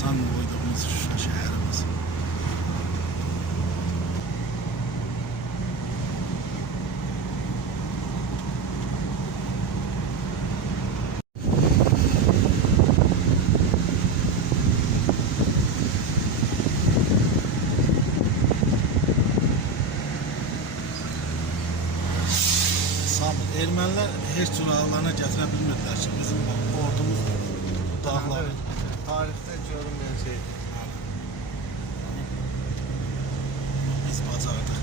can koyduğumuz Şuşa şehrimiz. Ermənilər heç cür ağlarına gətirə bilmirdilər ki, bizim ordumuz dağları. Tarixdə görünməyən şeydir. Biz bacardıq.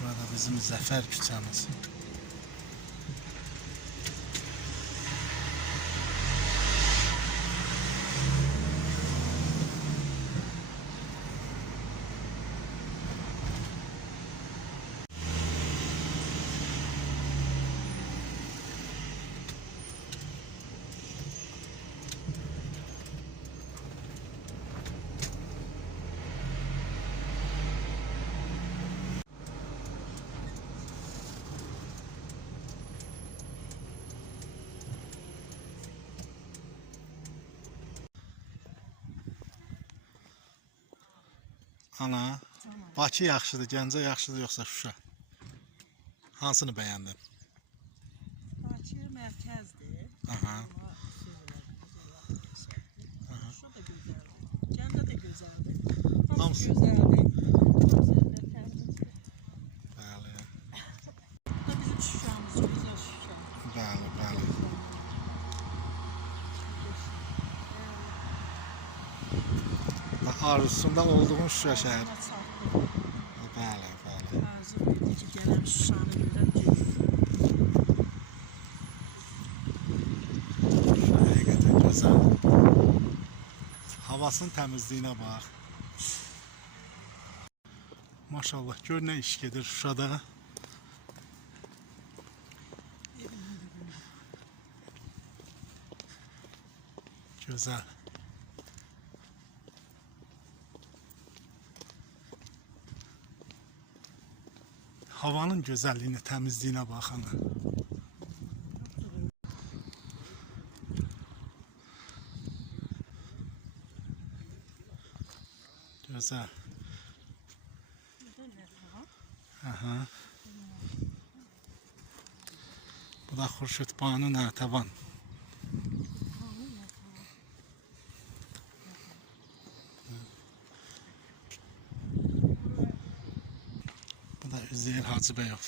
Burada bizim Zəfər küçəmiz. Ana, Bakı yaxşıdır, Gəncə yaxşıdır yoxsa Şuşa? Hansını bəyəndin? Bakı mərkəzdir. Aha. Şuşa da gözəldir. Gəncə də gözəldir. Hamısı. Hamısı gözəldir. Hamısı mərkəzdir. Bəli. Bu da bizim Şuşamız, gözəl Şuşa. Bəli, bəli. Arzusunda olduğun Şuşa şəhər. Bəli, bəli. Arzu idi ki, gələm Şuşanı görəm, gedim. Şuşa həqiqətən gözəl. Havasının təmizliyinə bax. Maşallah, gör nə iş gedir Şuşada. Gözəl. Havanın gözəlliyinə, təmizliyinə baxın. Gözəl. Aha. Bu da Xurşudbanu Natəvan. Bu da Üzeyir Hacıbəyov.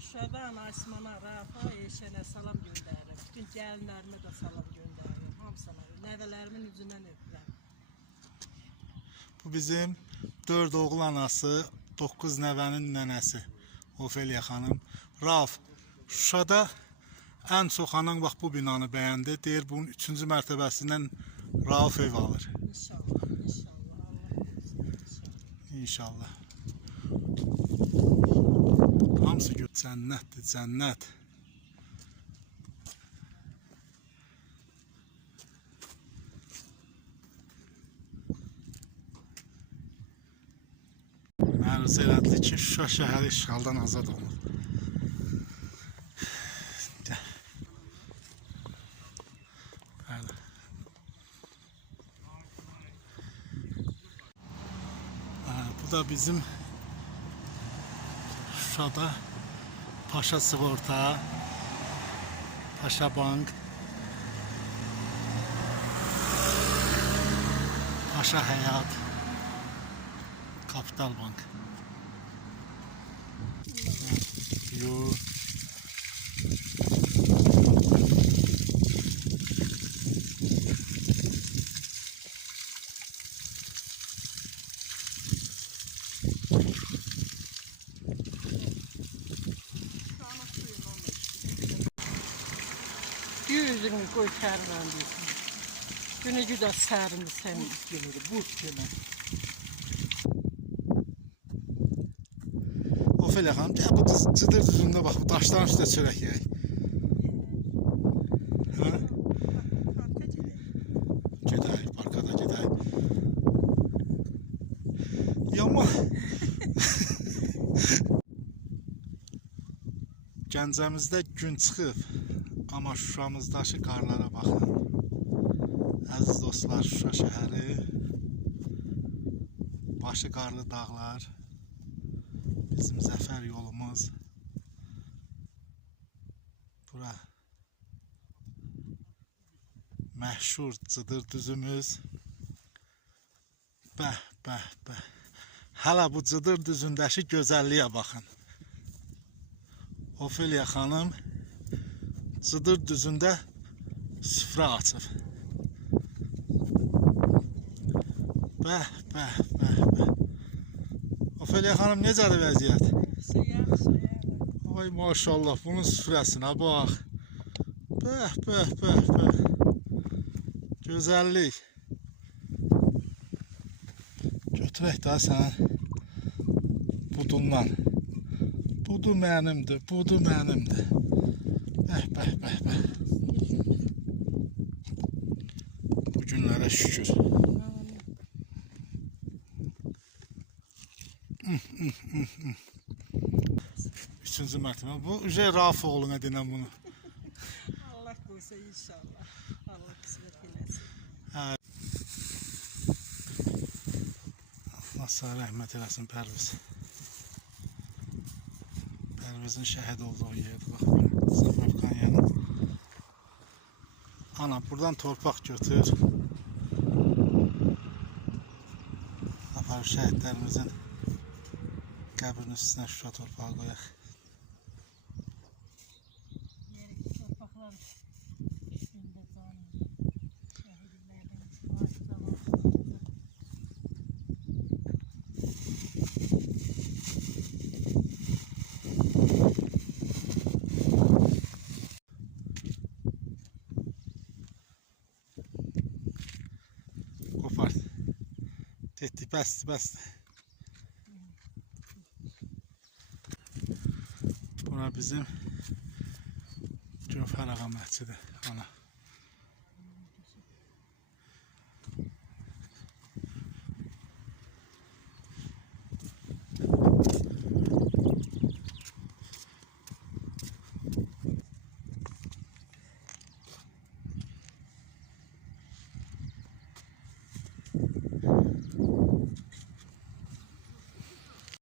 Şuşadan Asmana, Rafa, Eşənə salam göndərirəm. Bütün gəlinlərimə də salam göndərirəm. Hamısına, nəvələrimin üzündən öpürəm. Bu bizim 4 oğul anası, 9 nəvənin nənəsi Ofeliya xanım. Rauf, Şuşada ən çox anan bax bu binanı bəyəndi. Deyir bunun 3-cü mərtəbəsindən Rauf ev alır. İnşallah, inşallah. Allah korusun, inşallah. İnşallah. Hamısı gör, cənnətdir, cənnət. Məruzə elədi ki, Şuşa şəhəri işğaldan azad olunur. Bəli. Bu da bizim Şuşada Paşa Sığorta, Paşa Bank, Paşa Həyat, Kapital Bank. Yo. üzünü qoy tərləndirsin. Günü güdə sərindir sənin. Geliyor, buz kimi. Ofelia xanım, gel bu cıdır düzündə bax, bu daşların üstə çörək yeyək. Hə? Gedək, parka da gedək. Yama. Gəncəmizdə gün çıxıb, amma Şuşamızdakı qarlara baxın. Əziz dostlar, Şuşa şəhəri, başı qarlı dağlar, bizim zəfər yolumuz. Bura məşhur cıdır düzümüz. Bəh, bəh, bəh. Hələ bu cıdır düzündəki gözəlliyə baxın. Ofelia xanım cıdır düzündə süfrə açıb. Bəh, bəh, bəh, bəh. Ofelia xanım necədir vəziyyət? Ay maşallah, bunun süfrəsinə bax. Bəh, bəh, bəh, bəh. Gözəllik. Götürək də sən budundan. Budu mənimdir, budu mənimdir. Bəh, bəh, bəh, bəh. Bu günlərə şükür. Üçüncü mərtəbə. Bu Rauf oğluna denən bunu. Allah qoysa inşallah. Allah qismət eləsin. Allah sağ rəhmət eləsin Pərviz. Pərvizin şəhid olduğu yerdir. Bax, Zapravkan yanı. Ana, buradan torpaq götür. Aparıb şəhidlərimizin qəbrinin üstünə Şuşa torpağı qoyaq. Torpaqlar üstündə canım. Şəhidlərimiz var. Qopart. Getdik, bəsdir, bəsdir. Bura bizim Gövhər ağa məscidi. Ana.